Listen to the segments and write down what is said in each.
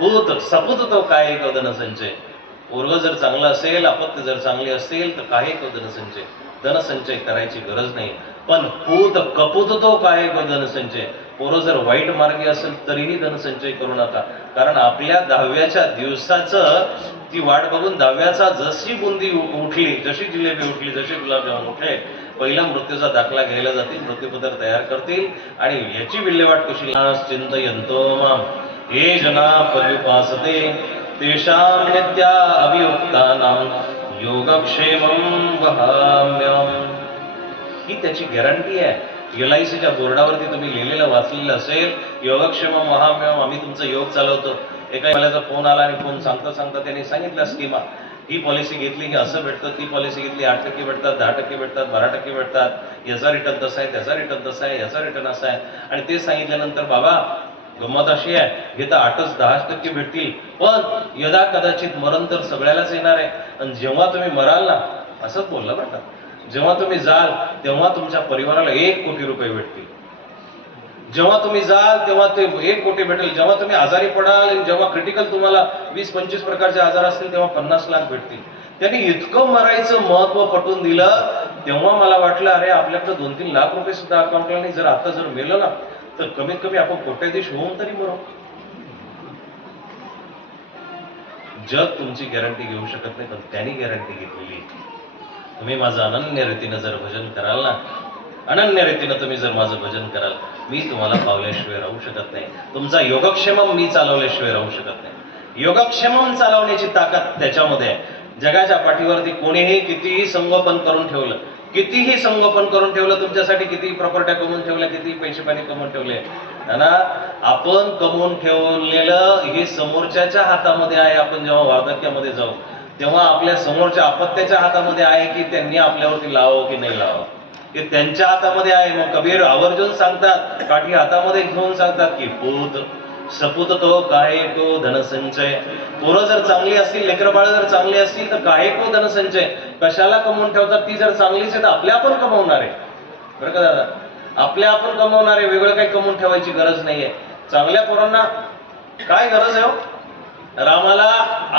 पूत सपूत तो काय धन संचय. पूर्व जर चांगलं असेल अपत्य जर चांगली असेल तर काही धनसंचय धनसंचय करायची गरज नाही. पण पूत कपूत तो काय धनसंचय पोरं जर वाईट मार्गी असेल तरीही धनसंचय करू नका. कारण आपल्या दहाव्याच्या दिवसाचं ती वाट बघून दहाव्याचा जशी बुंदी उठली जशी जिलेबी उठली जसे गुलाबजामुन उठले पहिला मृत्यूचा दाखला घ्यायला जातील मृत्यूपत्र तयार करतील आणि याची विल्हेवाट कशी? चिंतयंतो माम. हे जना पर्युपासते तेषां नित्या अभियुक्तानां योगक्षेमं वहाम्यम ही त्याची गॅरंटी आहे. एल आय सीच्या बोर्डावरती तुम्ही लिहिलेलं वाचलेलं असेल योगक्षेम महाम्यम आम्ही तुमचं योग चालवतो. एका वेळेचा फोन आला आणि फोन सांगता सांगता त्यांनी सांगितलं स्कीमा ही पॉलिसी घेतली की असं भेटतं ती पॉलिसी घेतली आठ टक्के भेटतात दहा टक्के भेटतात बारा टक्के भेटतात. याचा रिटर्न तसा आहे त्याचा रिटर्न तसा आहे याचा रिटर्न असा आहे. आणि ते सांगितल्यानंतर बाबा गंमत अशी आहे हे तर आठच दहाच टक्के भेटतील. पण यदा कदाचित मरण तर सगळ्यालाच येणार आहे. आणि जेव्हा तुम्ही मराल ना असंच बोललं बरं का. जेव्हा तुम्ही जाल तेव्हा तुमच्या परिवाराला एक कोटी रुपये भेटतील. जेव्हा तुम्ही जाल तेव्हा ते एक कोटी भेटेल. जेव्हा तुम्ही आजारी पडाल जेव्हा क्रिटिकल तुम्हाला वीस पंचवीस प्रकारचे आजार असतील तेव्हा पन्नास लाख भेटतील. त्यांनी इतकं मरायचं महत्त्व पटवून दिलं तेव्हा मला वाटलं अरे आपल्याकडे दोन तीन लाख रुपये सुद्धा अकाउंटला नाही. जर आता जर मेलं ना तर कमीत कमी आपण कोट्याधीश होऊन तरी मरू. जग तुमची गॅरंटी घेऊ शकत नाही पण त्यांनी गॅरंटी घेतलेली आहे. तुम्ही माझं अनन्य रीतीनं जर भजन कराल ना अनन्य रीतीनं तुम्ही जर माझं भजन कराल मी तुम्हाला पावल्याशिवाय राहू शकत नाही. तुमचा योगक्षेम मी चालवल्याशिवाय राहू शकत नाही. योगक्षेम चालवण्याची ताकद त्याच्यामध्ये आहे. जगाच्या पाठीवरती कोणीही कितीही संगोपन करून ठेवलं कितीही संगोपन करून ठेवलं तुमच्यासाठी कितीही प्रॉपर्ट्या कमवून ठेवल्या कितीही पैसे पाणी कमवून ठेवले. ना आपण कमवून ठेवलेलं हे समोरच्याच्या हातामध्ये आहे. आपण जेव्हा वार्धक्यामध्ये जाऊ तेव्हा आपल्या समोरच्या अपत्याच्या हातामध्ये आहे की त्यांनी आपल्यावरती लावावं की नाही लावावं हे त्यांच्या हातामध्ये आहे. मग कबीर आवर्जून सांगतात काठी हातामध्ये घेऊन सांगतात की पूत सपूत तो काय को धनसंचय पोरं जर चांगली असतील लेकरबाळ जर चांगली असतील तर काय को धनसंचय कशाला कमवून ठेवतात ती जर चांगलीच आहे तर आपल्या आपण कमवणार आहे. बरं का दादा? आपल्या आपण कमवणार आहे वेगळं काही कमवून ठेवायची गरज नाहीये. चांगल्या पोरांना काय गरज आहे हो? रामाला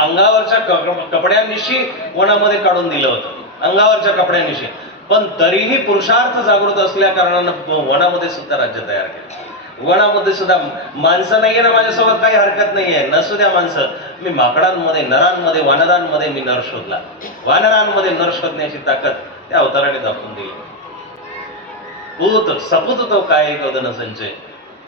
अंगावरच्या क- कपड्यांनिशी वनामध्ये काढून दिलं होतं? अंगावरच्या कपड्यांनिशी पण तरीही पुरुषार्थ जागृत असल्या कारणानं वनामध्ये सुद्धा राज्य तयार केलं. वनामध्ये सुद्धा माणसं नाहीये ना माझ्यासोबत काही हरकत नाहीये. नसू द्या माणसं. मी माकडांमध्ये नरांमध्ये वानरांमध्ये मी नर शोधला. वानरांमध्ये नर शोधण्याची ताकद त्या अवताराने दाखवून दिली. पूत सपूत तो काय कदन संचय.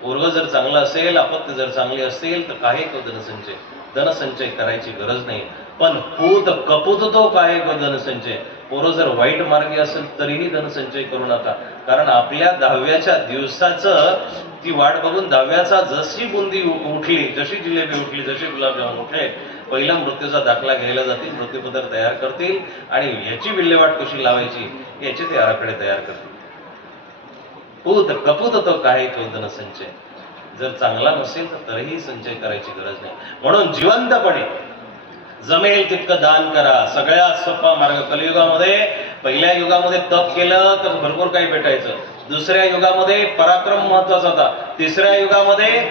पूर्व जर चांगलं असेल अपत्य जर चांगली असेल तर काही धनसंचय धनसंचय करायची गरज नाही. पण पूत कपूत तो काय धनसंचय पूर्व जर वाईट मार्गी असेल तरीही धनसंचय करू नका. कारण आपल्या दहाव्याच्या दिवसाचं ती वाट बघून दहाव्याचा जशी बुंदी उठली जशी जिलेबी उठली जशी गुलाबजामुन उठले पहिला मृत्यूचा दाखला घ्यायला जातील मृत्यूपत्र तयार करतील आणि याची विल्हेवाट कशी लावायची याचे ते आराखडे तयार करतील. पूत कपूत तो काय चोदन संचय. जर चांगला नसेल तर तरीही संचय करायची गरज नाही. म्हणून जिवंतपणे जमेल तितकं दान करा. सगळ्यात सोपा मार्ग कलियुगामध्ये पहिल्या युगामध्ये तप केलं तर भरपूर काही भेटायचं. दुसऱ्या युगामध्ये पराक्रम महत्त्वाचा होता. तिसऱ्या युगामध्ये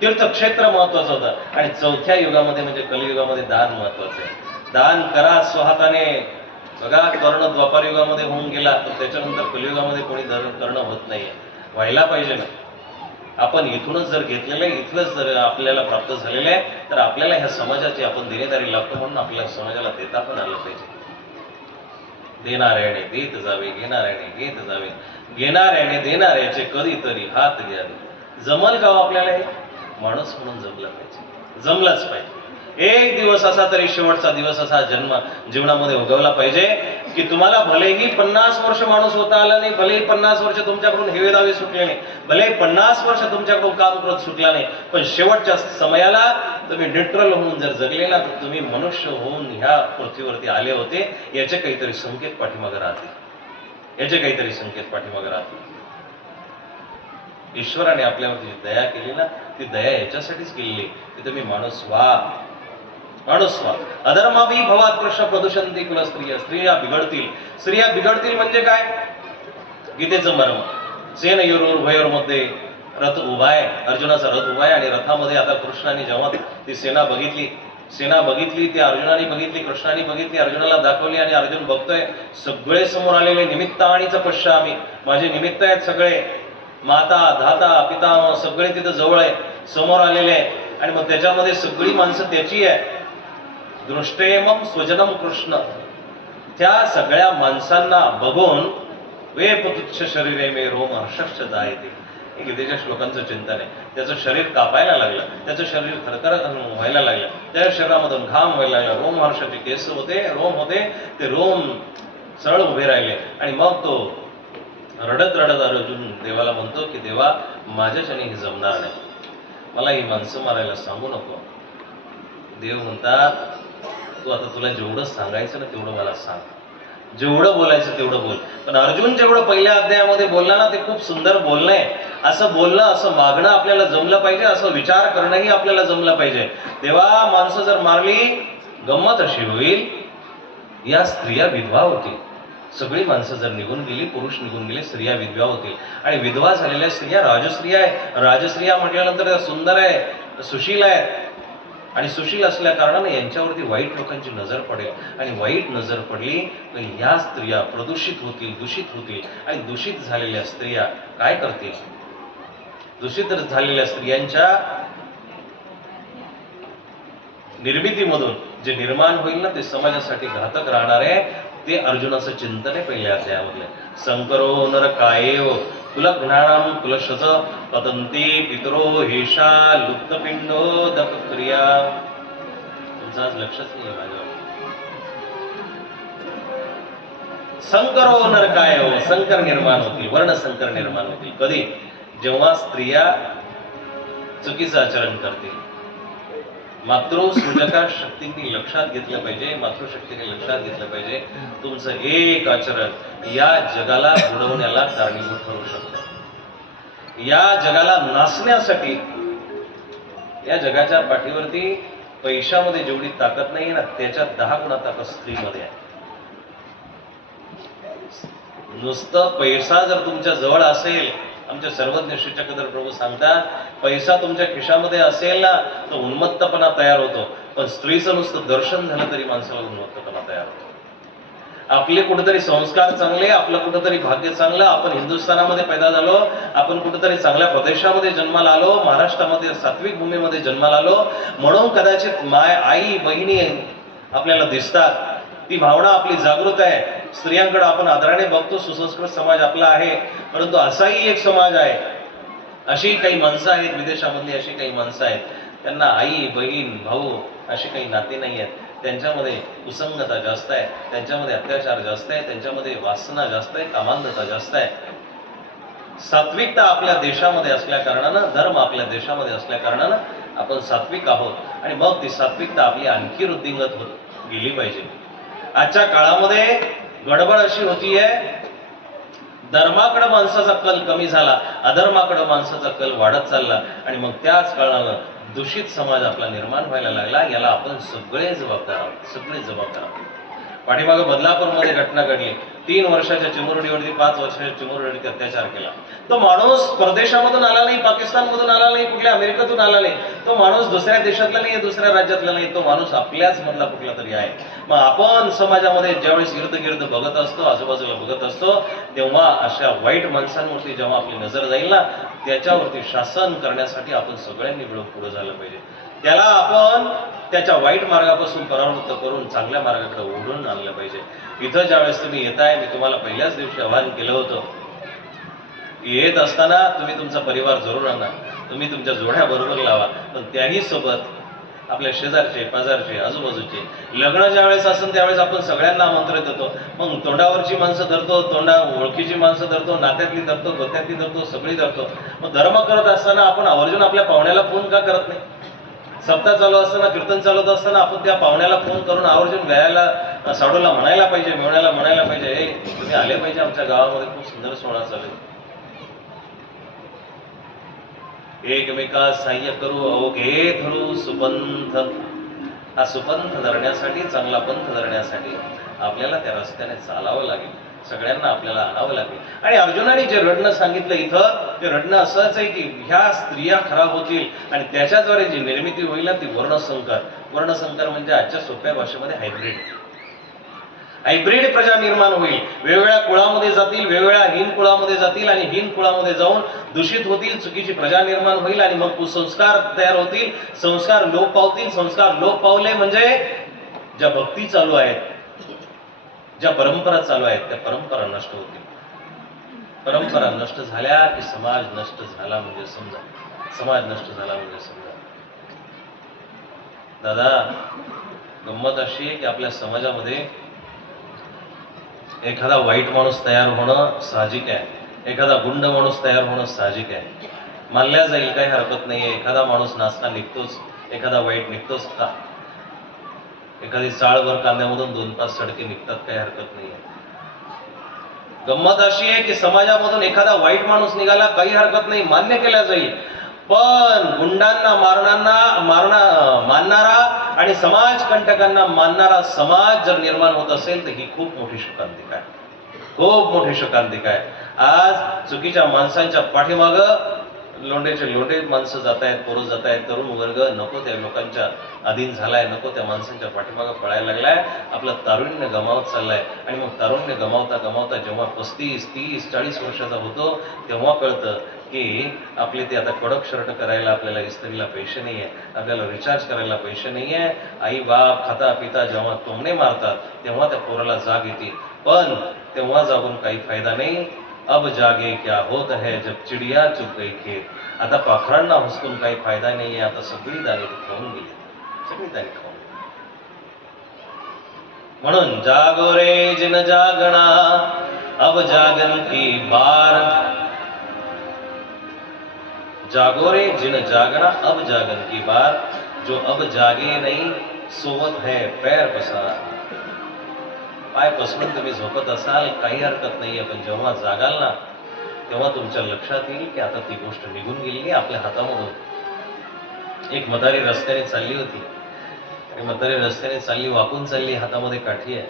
तीर्थक्षेत्र महत्वाचं होतं. आणि चौथ्या युगामध्ये म्हणजे कलियुगामध्ये दान महत्वाचं आहे. दान करा स्वहाताने. बघा कर्ण द्वापार युगामध्ये होऊन गेला तर त्याच्यानंतर कलियुगामध्ये कोणी धरण कर्ण होत नाहीये. व्हायला पाहिजे ना. आपण इथूनच जर घेतलेलं आहे इथलंच जर आपल्याला प्राप्त झालेलं आहे तर आपल्याला ह्या समाजाची आपण देणेदारी लागतो म्हणून आपल्या समाजाला देता पण आलं पाहिजे. देणाऱ्याने देत जावे घेणाऱ्याने घेत जावे. घेणाऱ्याने देणाऱ्याचे कधीतरी हात घ्यावे. जमल का हो आपल्याला हे? माणूस म्हणून जमलं पाहिजे. जमलंच पाहिजे. एक दिवस असा तरी शेवटचा दिवस असा जन्म जीवनामध्ये उगवला पाहिजे की तुम्हाला भलेही पन्नास वर्ष माणूस होता आला नाही भलेही पन्नास वर्ष तुमच्याकडून हेवे दावे सुटले नाही भलेही पन्नास वर्ष तुमच्याकडून काम करत सुटला नाही पण शेवटच्या समयाला तुम्ही न्यूट्रल होऊन जर जगले ना तर तुम्ही मनुष्य होऊन ह्या पृथ्वीवरती आले होते याचे काहीतरी संकेत पाठीमागे राहतील. याचे काहीतरी संकेत पाठीमागे राहतील. ईश्वराने आपल्यावरती जी दया केली ना ती दया याच्यासाठीच केलेली की तुम्ही माणूस व्हा. माणूस व्हा अधर्माभी भवात कृष्ण प्रदूषण कुल स्त्रिया. स्त्रिया बिघडतील. स्त्रिया बिघडतील म्हणजे काय? गीतेचं मर्म. सेन योर भयोरमध्ये रथ उभा आहे अर्जुनाचा रथ उभा आहे आणि रथामध्ये आता कृष्णाने जेव्हा ती सेना बघितली सेना बघितली ती अर्जुनाने बघितली कृष्णाने बघितली अर्जुनाला दाखवली आणि अर्जुन बघतोय सगळे समोर आलेले निमित्त आणीचं पश्य आम्ही माझे निमित्त आहेत सगळे. माता धाता पिता सगळे तिथं जवळ आहे समोर आलेले आहे आणि मग त्याच्यामध्ये सगळी माणसं त्याची आहे दृष्टेमम स्वजनम कृष्ण. त्या सगळ्या माणसांना बघून वे पुतुच्छ शरीरे मे रोम हर्षक्ष जायते. हे गीतेच्या श्लोकांचं चिंतन आहे. त्याचं शरीर कापायला लागलं. त्याचं शरीर थरथर व्हायला लागलं. त्या शरीरामधून घाम व्हायला लागला. रोम हर्षाचे केस होते रोम होते. ते रोम सरळ उभे राहिले. आणि मग तो रडत रडत अर्जुन देवाला म्हणतो की देवा माझ्याच्याने हे जमणार नाही. मला ही माणसं मारायला सांगू नको. देव म्हणतात तू आता तुला जेवढं सांगायचं ना तेवढं मला सांग. जेवढं बोलायचं तेवढं बोल. पण अर्जुन जेवढं पहिल्या अध्यायामध्ये बोलला ना ते खूप सुंदर बोलणं. आहे असं बोलणं असं मागणं आपल्याला जमलं पाहिजे असं विचार करणंही आपल्याला जमलं पाहिजे. तेव्हा माणसं जर मारली गंमत अशी होईल. या स्त्रिया विधवा होतील. सगळी माणसं जर निघून गेली पुरुष निघून गेले स्त्रिया विधवा होतील. आणि विधवा झालेल्या स्त्रिया राजस्त्रिया आहे राजस्त्रिया म्हटल्यानंतर त्या सुंदर आहे सुशील आहेत. आणि सुशील असल्या कारणाने यांच्यावरती वाईट लोकांची नजर पडेल. आणि वाईट नजर पडली तर या स्त्रिया प्रदूषित होतील दूषित होतील. आणि दूषित झालेल्या स्त्रिया काय करतील? दूषित झालेल्या स्त्रियांच्या निर्मितीमधून जे निर्माण होईल ना ते समाजासाठी घातक राहणार आहे. ते अर्जुनाचं चिंतन आहे पहिल्या अध्यायामधले. संकरो नर कायेव कुलघ्नानाम कुलशच पतंती पितरो हेषा लुप्तपिंडो दपक्रिया तुमचं आज लक्षच नाही माझ्यावर. संकरो नरकाय हो संकर निर्माण होती वर्ण संकर निर्माण होती कधी? जेव्हा स्त्रिया चुकीचं आचरण करतील. मातृसृजका शक्तींनी लक्षात घेतलं पाहिजे मातृशक्तीने लक्षात घेतलं पाहिजे. तुमचं एक आचरण या जगाला बुडवण्याला कारणीभूत ठरू शकतं. या जगाला नाचण्यासाठी या जगाच्या पाठीवरती पैशामध्ये जेवढी ताकद नाही ना त्याच्यात दहा गुणा ताकद स्त्रीमध्ये आहे. नुसतं पैसा जर तुमच्या जवळ असेल आमच्या सर्वज्ञ श्री प्रभू सांगतात पैसा तुमच्या खिशामध्ये असेल ना तर उन्मत्तपणा तयार होतो. पण स्त्रीचं नुसतं दर्शन झालं तरी माणसाला उन्मत्तपणा तयार होतो. आपले कुठेतरी संस्कार चांगले आपलं कुठेतरी भाग्य चांगलं आपण हिंदुस्थानामध्ये पैदा झालो आपण कुठेतरी चांगल्या प्रदेशामध्ये जन्माला आलो महाराष्ट्रामध्ये सात्विक भूमीमध्ये जन्माला आलो म्हणून कदाचित माय आई बहिणी आपल्याला दिसतात. ती भावना आपली जागृत आहे. स्त्रियांकडे आपण आदराने बघतो सुसंस्कृत समाज आपला आहे परंतु असाही एक समाज आहे अशी काही माणसं आहेत विदेशामधली अशी काही माणसं आहेत त्यांना आई बहीण भाऊ अशी काही नाते नाही आहेत. त्यांच्यामध्ये कुसंगता जास्त आहे त्यांच्यामध्ये अत्याचार जास्त आहे त्यांच्यामध्ये वासना जास्त आहे कामांधता जास्त आहे. सात्विकता आपल्या देशामध्ये असल्या कारणानं धर्म आपल्या देशामध्ये असल्या कारणानं आपण सात्विक आहोत. आणि मग ती सात्विकता आपली आणखी वृद्धिंगत होत गेली पाहिजे. आजच्या काळामध्ये गडबड अशी होतीये धर्माकडे माणसाचा कल कमी झाला अधर्माकडे माणसाचा कल वाढत चालला आणि मग त्याच काळानं दूषित समाज आपला निर्माण व्हायला लागला याला आपण सगळे जबाबदार आहोत सगळे जबाबदार आहोत. पाठीमागं बदलापूरमध्ये घटना घडली. तीन वर्षाच्या चिमुरडीवरती पाच वर्षाच्या चिमुरडीवरती अत्याचार केला. तो माणूस परदेशामधून आला नाही पाकिस्तानमधून आला नाही कुठल्या अमेरिकेतून आला नाही. तो माणूस दुसऱ्या देशातला नाही दुसऱ्या राज्यातला नाही. तो माणूस आपल्याच मधला कुठला तरी आहे. मग आपण समाजामध्ये ज्यावेळेस इर्द गिर्द बघत असतो आजूबाजूला बघत असतो तेव्हा अशा वाईट माणसांवरती जेव्हा आपली नजर जाईल ना त्याच्यावरती शासन करण्यासाठी आपण सगळ्यांनी मिळून पुढे झालं पाहिजे. त्याला आपण त्याच्या वाईट मार्गापासून परावृत्त करून चांगल्या मार्गाकडे ओढून आणलं पाहिजे. इथं ज्यावेळेस तुम्ही येताय मी तुम्हाला पहिल्याच दिवशी आवाहन केलं होतं येत असताना तुम्ही तुमचा परिवार जरूर आणा. तुम्ही तुमच्या जोड्या बरोबर लावा. पण त्याही सोबत आपल्या शेजारचे पाजारचे आजूबाजूचे लग्न ज्यावेळेस असेल त्यावेळेस आपण सगळ्यांना आमंत्रित देतो. मग तोंडावरची माणसं धरतो तोंडा ओळखीची माणसं धरतो नात्यातली धरतो गोत्यातली धरतो सगळी धरतो. मग धर्म करत असताना आपण आवर्जून आपल्या पाहुण्याला फोन का करत नाही? सप्ताह चालू असताना कीर्तन चालवत असताना आपण त्या पाहुण्याला फोन करून आवर्जून गायला साडूला म्हणायला पाहिजे मेवण्याला म्हणायला पाहिजे हे तुम्ही आले पाहिजे आमच्या गावामध्ये खूप सुंदर सोहळा चालू एकमेका सहाय्य करू अवघे धरू सुपंथ हा सुपंथ धरण्यासाठी चांगला पंथ धरण्यासाठी आपल्याला त्या रस्त्याने चालावं लागेल. सगळ्यांना आपल्याला आणावं लागेल. आणि अर्जुनाने जे रडणं सांगितलं इथं ते रडणं असंच आहे की ह्या स्त्रिया खराब होतील आणि त्याच्याद्वारे जी निर्मिती होईल ना ती वर्णसंकर. वर्णसंकर म्हणजे आजच्या सोप्या भाषेमध्ये हायब्रिड हायब्रिड प्रजा निर्माण होईल. वेगवेगळ्या कुळामध्ये जातील वेगवेगळ्या हिन कुळामध्ये जातील आणि हिन कुळामध्ये जाऊन दूषित होतील चुकीची प्रजा निर्माण होईल आणि मग कुसंस्कार तयार होतील. संस्कार लोप पावतील. संस्कार लोप पावले म्हणजे ज्या भक्ती चालू आहेत ज्या परंपरा चालू आहेत त्या परंपरा नष्ट होतील. परंपरा नष्ट झाल्या की समाज नष्ट झाला म्हणजे समजा. समाज नष्ट झाला म्हणजे समजा. दादा गंमत अशी आहे की आपल्या समाजामध्ये एखादा वाईट माणूस तयार होणं साहजिक आहे. एखादा गुंड माणूस तयार होणं साहजिक आहे. मानल्या जाईल काही हरकत नाहीये. एखादा माणूस नाचता निघतोच. एखादा वाईट निघतोच का? एखादी चाळभर कांद्यामधून दोन पाच सडके निघतात काही हरकत नाहीये गंमत अशी आहे की समाजामधून एखादा वाईट माणूस निघाला काही हरकत नाही मान्य केल्या जाईल. पण गुंडांना मारणांना मारणा मानणारा आणि समाज कंटकांना मानणारा समाज जर निर्माण होत असेल तर ही खूप मोठी शोकांतिका आहे. खूप मोठी शोकांतिका आहे. आज चुकीच्या माणसांच्या पाठीमागं लोंढेचे लोंढे माणसं जात आहेत पोरं जात आहेत तरुण वर्ग नको त्या लोकांच्या अधीन झालाय नको त्या माणसांच्या पाठीमागं पळायला लागलाय. आपलं तारुण्य गमावत चाललाय. आणि मग तारुण्य गमावता गमावता जेव्हा पस्तीस तीस चाळीस वर्षाचा होतो तेव्हा कळतं की आपले ते आता कडक शर्ट करायला आपल्याला इस्त्रीला पैसे नाही आहे आपल्याला रिचार्ज करायला पैसे नाही आहे आई बाप खाता पिता जेव्हा तोमणे मारतात तेव्हा त्या पोराला जाग येते. पण तेव्हा जागून काही फायदा नाही. अब जागे क्या होत है जब चिडिया चुप गई खेत? आता पाखरांना हुसकून काही फ़ायदा नाही आता सगळी दाणे खाऊन गेली सगळी दाणे खाऊन. म्हणून जागो रे जिन जागणा, अब जागन की बार। जागो रे जिन जागना अब जागन की बार। जो अब जागे नहीं, सोवत है पैर पसार। पाय पसरून तुम्ही झोपत असाल काही हरकत नाही आहे पण जेव्हा जागाल ना तेव्हा तुमच्या लक्षात येईल की आता ती गोष्ट निघून गेली आपल्या हातामधून. एक मतारी रस्त्याने चालली होती. मतारी रस्त्याने चालली वाकून चालली हातामध्ये काठी आहे.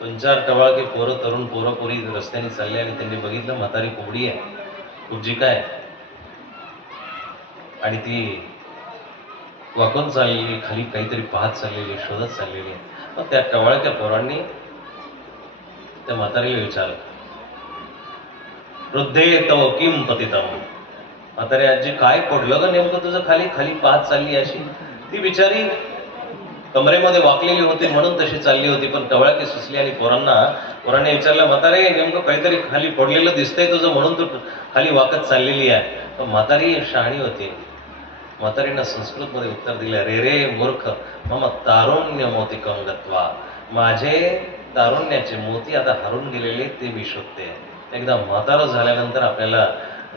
दोन चार टवाळके पोरं तरुण पोरं पोरी रस्त्याने चालले आणि त्यांनी बघितलं म्हातारी कोंबडी आहे. कुबजी काय आणि ती वाकून चाललेली खाली काहीतरी पाहत चाललेली शोधत चाललेली आहे. मग त्या टवाळक्या पोरांनी त्या म्हातारीला विचारलं. वृद्धे तव किम पतितम. म्हातारी आजी काय पडलं ग नेमकं तुझं खाली? खाली पाहत चालली अशी. ती बिचारी कमरेमध्ये वाकलेली होती म्हणून तशी चालली होती पण टवळकी सुचली आणि पोरांना पोरांनी विचारलं म्हातारे नेमकं काहीतरी खाली पडलेलं दिसतंय तुझं म्हणून तू खाली वाकत चाललेली आहे. पण म्हातारी शहाणी होती. म्हातारीनं संस्कृतमध्ये उत्तर दिलं रे रे मूर्ख मम तारुण्य मोतिकम गत्वा माझे तारुण्याचे मोती आता हरून गेलेले ते मी शोधते. एकदा म्हातार झाल्यानंतर आपल्याला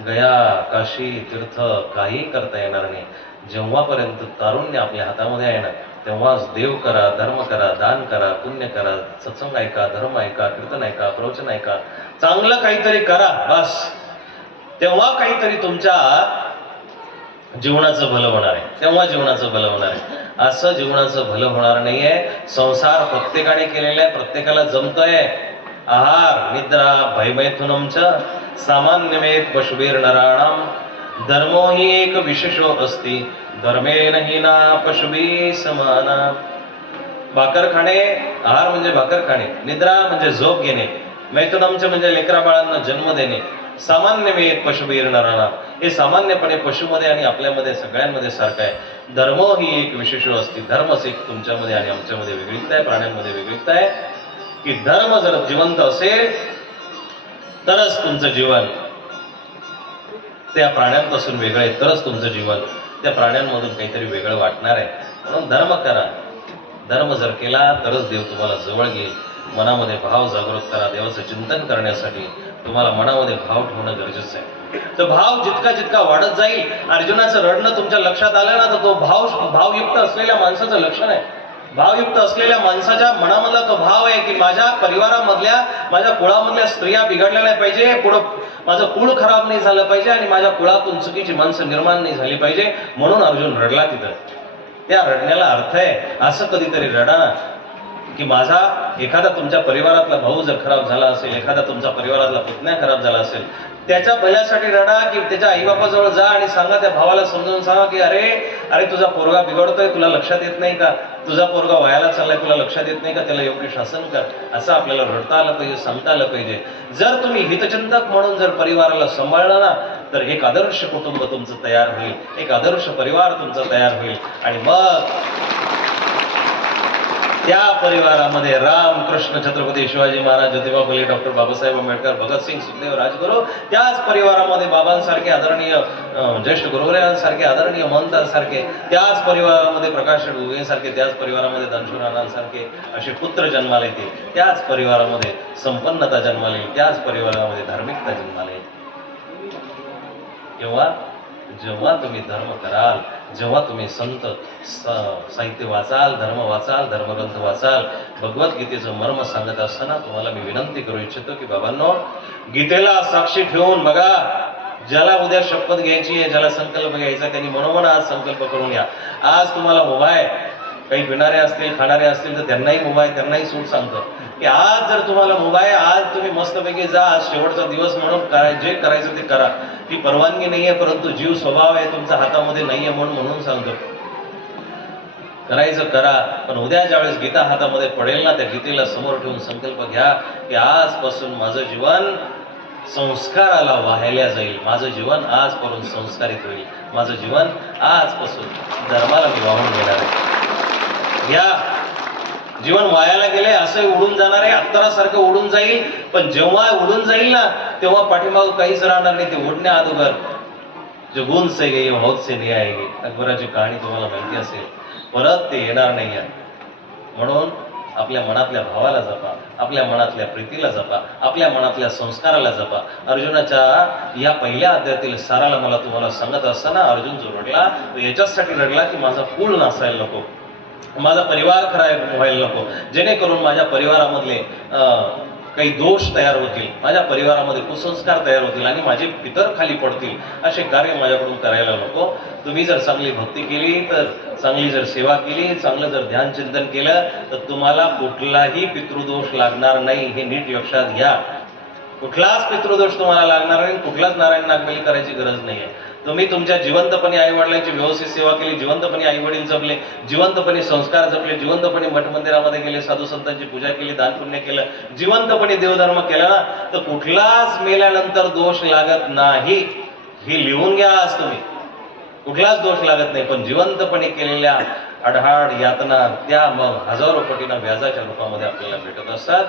गया काशी तीर्थ काही करता येणार नाही. जेव्हापर्यंत तारुण्य आपल्या हातामध्ये येणार तेव्हाच देव करा धर्म करा दान करा पुण्य करा सत्संग ऐका धर्म ऐका कीर्तन ऐका प्रवचन ऐका चांगलं काहीतरी करा बस. तेव्हा काहीतरी तुमच्या जीवनाचं भलं होणार आहे. तेव्हा जीवनाचं भलं होणार आहे? असं जीवनाचं भलं होणार नाहीये. संसार प्रत्येकाने केलेला आहे प्रत्येकाला जमतोय. आहार निद्रा भयमैथून च सामान्यमेत पशुबीर नराणाम धर्मो ही एक विशेषो असती। धर्मेन ही ना पशुबी समाना। भाकर खाणे आहार म्हणजे भाकर खाणे निद्रा म्हणजे झोप घेणे मैथुनमचे म्हणजे लेकरा बाळांना जन्म देणे सामान्य मेत पशुबीर नराणा हे सामान्यपणे पशुमध्ये आणि आपल्यामध्ये सगळ्यांमध्ये सारखं आहे. धर्म ही एक विशेष असते धर्मच एक तुमच्यामध्ये आणि आमच्यामध्ये वेगळीकता आहे प्राण्यांमध्ये वेगळीकता आहे. की धर्म जर जिवंत असेल तरच तुमचं जीवन त्या प्राण्यांपासून वेगळं आहे. तरच तुमचं जीवन त्या प्राण्यांमधून काहीतरी वेगळं वाटणार आहे. म्हणून धर्म करा. धर्म जर केला तरच देव तुम्हाला जवळ घेईल. मनामध्ये भाव जागृत करा. देवाचं चिंतन करण्यासाठी तुम्हाला मनामध्ये भाव ठेवणं गरजेचं आहे. तर भाव जितका जितका वाढत जाईल अर्जुनाचं रडणं तुमच्या लक्षात आलं ना तर तो भाव भावयुक्त असलेल्या माणसाचं लक्षण आहे. भावयुक्त असलेल्या माणसाच्या मनामधला तो भाव आहे की माझ्या परिवारामधल्या माझ्या कुळामधल्या स्त्रिया बिघडल्या नाही पाहिजे पुढं माझं कुळ खराब नाही झालं पाहिजे आणि माझ्या कुळातून चुकीची माणसं निर्माण नाही झाली पाहिजे म्हणून अर्जुन रडला तिथं. त्या रडण्याला अर्थ आहे असं कधीतरी रडा की माझा एखादा तुमच्या परिवारातला भाऊ जर खराब झाला असेल एखादा तुमचा परिवारातला पुतण्या खराब झाला असेल त्याच्या भल्यासाठी रडा की त्याच्या आईबापाजवळ जा आणि सांगा त्या भावाला समजून सांगा की अरे अरे तुझा पोरगा बिघडतोय तुला लक्षात येत नाही का? तुझा पोरगा व्हायला चाललाय तुला लक्षात येत नाही का? त्याला योग्य शासन कर. असं आपल्याला रडता आलं पाहिजे सांगता आलं पाहिजे. जर तुम्ही हितचिंतक म्हणून जर परिवाराला सांभाळलं ना तर एक आदर्श कुटुंब तुमचं तयार होईल. एक आदर्श परिवार तुमचा तयार होईल. आणि मग त्या परिवारामध्ये राम कृष्ण छत्रपती शिवाजी महाराज ज्योतिबा फुले डॉक्टर बाबासाहेब आंबेडकर भगतसिंग सुखदेव राजगुरू त्याच परिवारामध्ये बाबांसारखे आदरणीय ज्येष्ठ गुरुवऱ्यांसारखे आदरणीय महंतांसारखे त्याच परिवारामध्ये प्रकाश सारखे त्याच परिवारामध्ये धनशूराणांसारखे असे पुत्र जन्माला येतील त्याच परिवारामध्ये संपन्नता जन्माला येईल त्याच परिवारामध्ये धार्मिकता जन्माला. येईल तेव्हा जेव्हा तुम्ही धर्म कराल जेव्हा तुम्ही संत साहित्य वाचाल धर्म वाचाल धर्मग्रंथ वाचाल भगवद्गीतेचं मर्म सांगत असताना तुम्हाला मी विनंती करू इच्छितो की बाबांनो गीतेला साक्षी ठेवून बघा. ज्याला उद्या शपथ घ्यायची आहे ज्याला संकल्प घ्यायचा त्यांनी मनोमन आज संकल्प करून घ्या. आज तुम्हाला उभा आहे. काही पिणारे असतील खाणारे असतील तर त्यांनाही मुभा आहे त्यांनाही सूट सांगतो. की आज जर तुम्हाला मुभा आहे आज तुम्ही मस्तपैकी जा शेवटचा दिवस म्हणून करा जे करायचं ते करा. ती परवानगी नाही आहे परंतु जीव स्वभाव आहे तुमच्या हातामध्ये नाहीये म्हणून म्हणून सांगतो. करायचं करा पण उद्या ज्यावेळेस गीता हातामध्ये पडेल ना त्या गीतेला समोर ठेवून संकल्प घ्या की आजपासून माझं जीवन संस्काराला वाहायला जाईल. माझं जीवन आजपासून संस्कारित होईल. माझं जीवन आजपासून धर्माला मी वाहून घेणार आहे. घ्या. जीवन वायाला गेले असं उडून जाणार आहे अत्तरासारखं उडून जाईल. पण जेव्हा उडून जाईल ना तेव्हा पाठीमाग काहीच राहणार नाही ते उडण्या अगोदर. जो गुण से गई मौत से नहीं आहे अकबराची कहाणी तुम्हाला माहिती असेल. परत ते येणार नाही आहे. म्हणून आपल्या मनातल्या भावाला जपा आपल्या मनातल्या प्रीतीला जपा आपल्या मनातल्या संस्काराला जपा. अर्जुनाच्या या पहिल्या अध्यायातील साराला मला तुम्हाला सांगत असताना अर्जुन जो रडला तो याच्याचसाठी रडला की माझा कुळ नासायला नको. माझा परिवार खरा व्हायला नको. जेणेकरून माझ्या परिवारामधले काही दोष तयार होतील माझ्या परिवारामध्ये कुसंस्कार तयार होतील आणि माझे पितर खाली पडतील असे कार्य माझ्याकडून करायला नको. तुम्ही जर चांगली भक्ती केली तर चांगली जर सेवा केली चांगलं जर ध्यान चिंतन केलं तर तुम्हाला कुठलाही पितृदोष लागणार नाही हे नीट लक्षात घ्या. कुठलाच पितृदोष तुम्हाला लागणार नाही कुठलाच नारायण नागबली करायची गरज नाहीये. तुम्ही तुमच्या जिवंतपणे आई वडिलांची व्यवस्थित सेवा केली जिवंतपणे आई वडील जपले जिवंतपणे संस्कार जपले जिवंतपणे मठ मंदिरामध्ये गेले साधू संतांची पूजा केली दान पुण्य केलं जिवंतपणे देवधर्म केला ना तर कुठलाच मेल्यानंतर दोष लागत नाही. हे लिहून घ्या आज तुम्ही. कुठलाच दोष लागत नाही पण जिवंतपणे केलेल्या अडहाड यातना त्या मग हजारो पटीनं व्याजाच्या रूपामध्ये आपल्याला भेटत असतात.